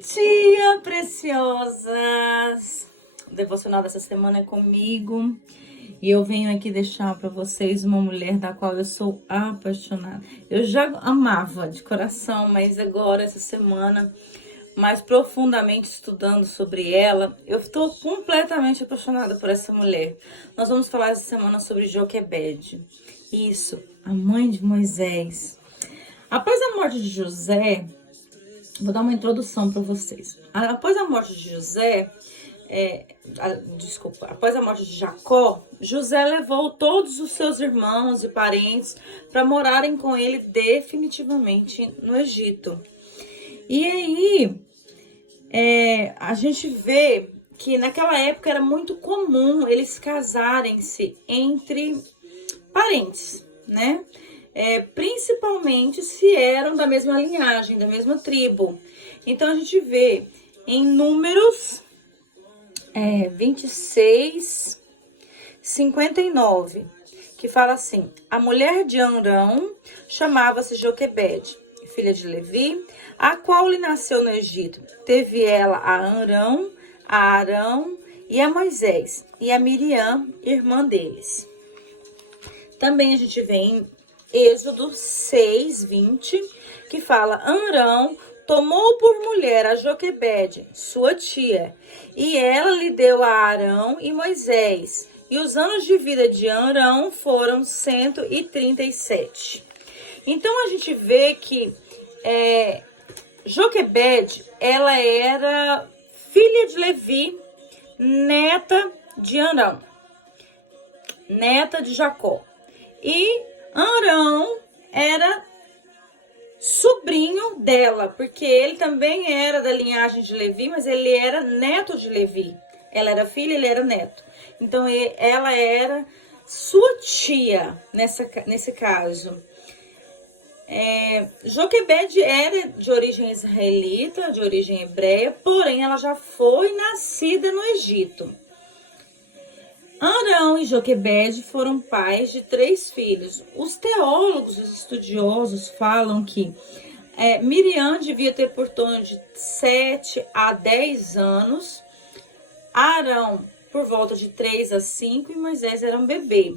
Dia, preciosas! O devocional dessa semana é comigo e eu venho aqui deixar para vocês uma mulher da qual eu sou apaixonada. Eu já amava de coração, mas agora, essa semana, mais profundamente estudando sobre ela, eu estou completamente apaixonada por essa mulher. Nós vamos falar essa semana sobre Joquebede. Isso, a mãe de Moisés. Após a morte de José, vou dar uma introdução para vocês. Após a morte de após a morte de Jacó, José levou todos os seus irmãos e parentes para morarem com ele definitivamente no Egito. E aí, a gente vê que naquela época era muito comum eles casarem-se entre parentes, né? Principalmente se eram da mesma linhagem, da mesma tribo. Então a gente vê em Números 26, 59, que fala assim: a mulher de Arão chamava-se Joquebede, filha de Levi, a qual lhe nasceu no Egito. Teve ela a Arão e a Moisés, e a Miriam, irmã deles. Também a gente vê em Êxodo 6, 20, que fala: Arão tomou por mulher a Joquebede, sua tia, e ela lhe deu a Arão e Moisés. E os anos de vida de Arão foram 137. Então a gente vê que Joquebede, ela era filha de Levi, neta de Arão, neta de Jacó. E Arão era sobrinho dela, porque ele também era da linhagem de Levi, mas ele era neto de Levi. Ela era filha, ele era neto. Então ela era sua tia nesse caso. Joquebede era de origem israelita, de origem hebreia, porém ela já foi nascida no Egito. Arão e Joquebede foram pais de 3 filhos. Os teólogos, os estudiosos falam que Miriam devia ter por torno de 7 a 10 anos, Arão por volta de 3 a 5 e Moisés era um bebê.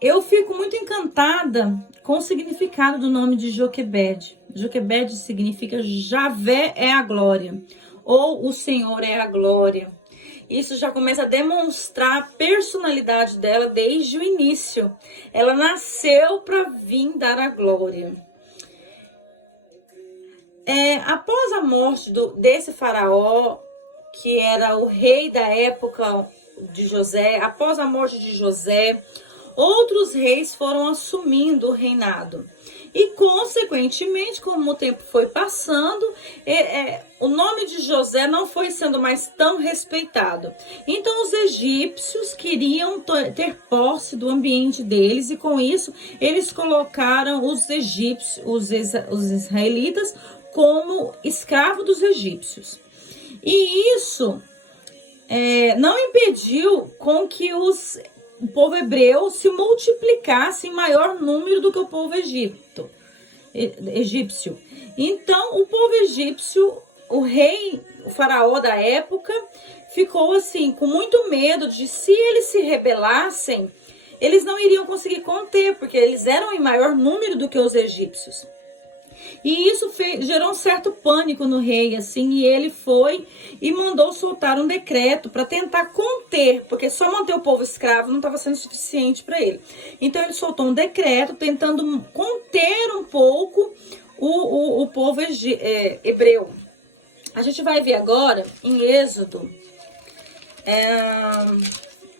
Eu fico muito encantada com o significado do nome de Joquebede. Joquebede significa Javé é a glória, ou o Senhor é a glória. Isso já começa a demonstrar a personalidade dela desde o início. Ela nasceu para vir dar a glória. Após a morte desse faraó, que era o rei da época de José, após a morte de José, outros reis foram assumindo o reinado. E, consequentemente, como o tempo foi passando, o nome de José não foi sendo mais tão respeitado. Então, os egípcios queriam ter posse do ambiente deles e, com isso, eles colocaram os egípcios, os israelitas, como escravos dos egípcios. E isso não impediu com que o povo hebreu se multiplicasse em maior número do que o povo egípcio. Então, o povo egípcio, o rei, o faraó da época, ficou assim, com muito medo de, se eles se rebelassem, eles não iriam conseguir conter, porque eles eram em maior número do que os egípcios. E isso gerou um certo pânico no rei, assim, e ele foi e mandou soltar um decreto para tentar conter, porque só manter o povo escravo não estava sendo suficiente para ele. Então ele soltou um decreto tentando conter um pouco o povo hebreu. A gente vai ver agora em Êxodo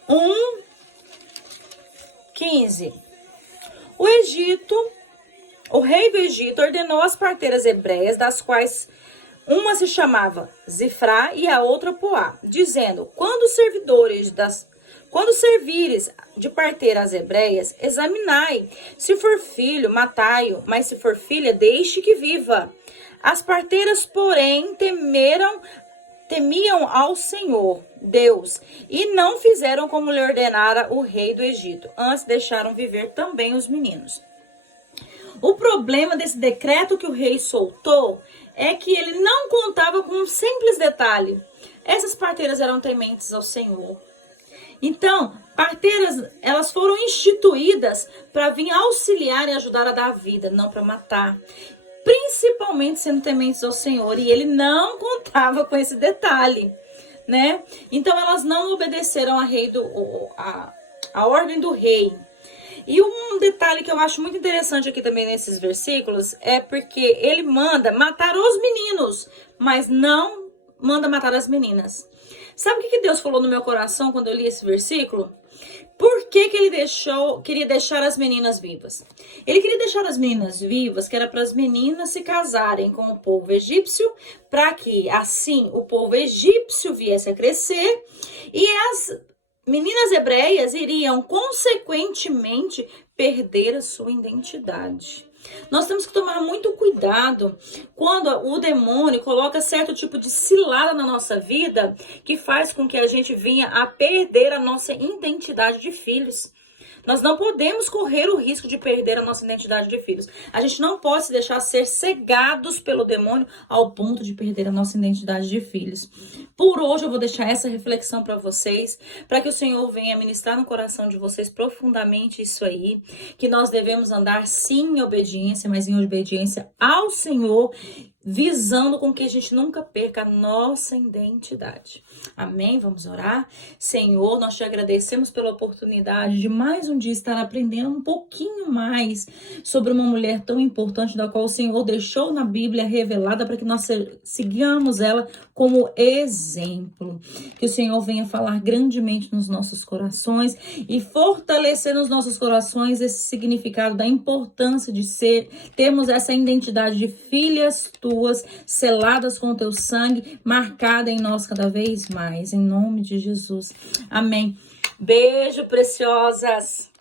1:15. O rei do Egito ordenou as parteiras hebreias, das quais uma se chamava Zifrá e a outra Poá, dizendo: quando servires de parteira as hebreias, examinai. Se for filho, matai-o, mas se for filha, deixe que viva. As parteiras, porém, temiam ao Senhor, Deus, e não fizeram como lhe ordenara o rei do Egito. Antes deixaram viver também os meninos. O problema desse decreto que o rei soltou é que ele não contava com um simples detalhe. Essas parteiras eram tementes ao Senhor. Então, parteiras, elas foram instituídas para vir auxiliar e ajudar a dar vida, não para matar. Principalmente sendo tementes ao Senhor. E ele não contava com esse detalhe, né? Então, elas não obedeceram a ordem do rei. E um detalhe que eu acho muito interessante aqui também nesses versículos é porque ele manda matar os meninos, mas não manda matar as meninas. Sabe o que Deus falou no meu coração quando eu li esse versículo? Por que ele queria deixar as meninas vivas? Ele queria deixar as meninas vivas, que era para as meninas se casarem com o povo egípcio, para que assim o povo egípcio viesse a crescer e as meninas hebreias iriam consequentemente perder a sua identidade. Nós temos que tomar muito cuidado quando o demônio coloca certo tipo de cilada na nossa vida que faz com que a gente venha a perder a nossa identidade de filhos. Nós não podemos correr o risco de perder a nossa identidade de filhos. A gente não pode se deixar ser cegados pelo demônio ao ponto de perder a nossa identidade de filhos. Por hoje eu vou deixar essa reflexão para vocês, para que o Senhor venha ministrar no coração de vocês profundamente isso aí, que nós devemos andar sim em obediência, mas em obediência ao Senhor, visando com que a gente nunca perca a nossa identidade. Amém? Vamos orar? Senhor, nós te agradecemos pela oportunidade de mais um dia estar aprendendo um pouquinho mais sobre uma mulher tão importante, da qual o Senhor deixou na Bíblia revelada para que nós sigamos ela como exemplo. Que o Senhor venha falar grandemente nos nossos corações e fortalecer nos nossos corações esse significado da importância de termos essa identidade de filhas tuas, seladas com o teu sangue, marcada em nós cada vez mais, em nome de Jesus. Amém. Beijo, preciosas!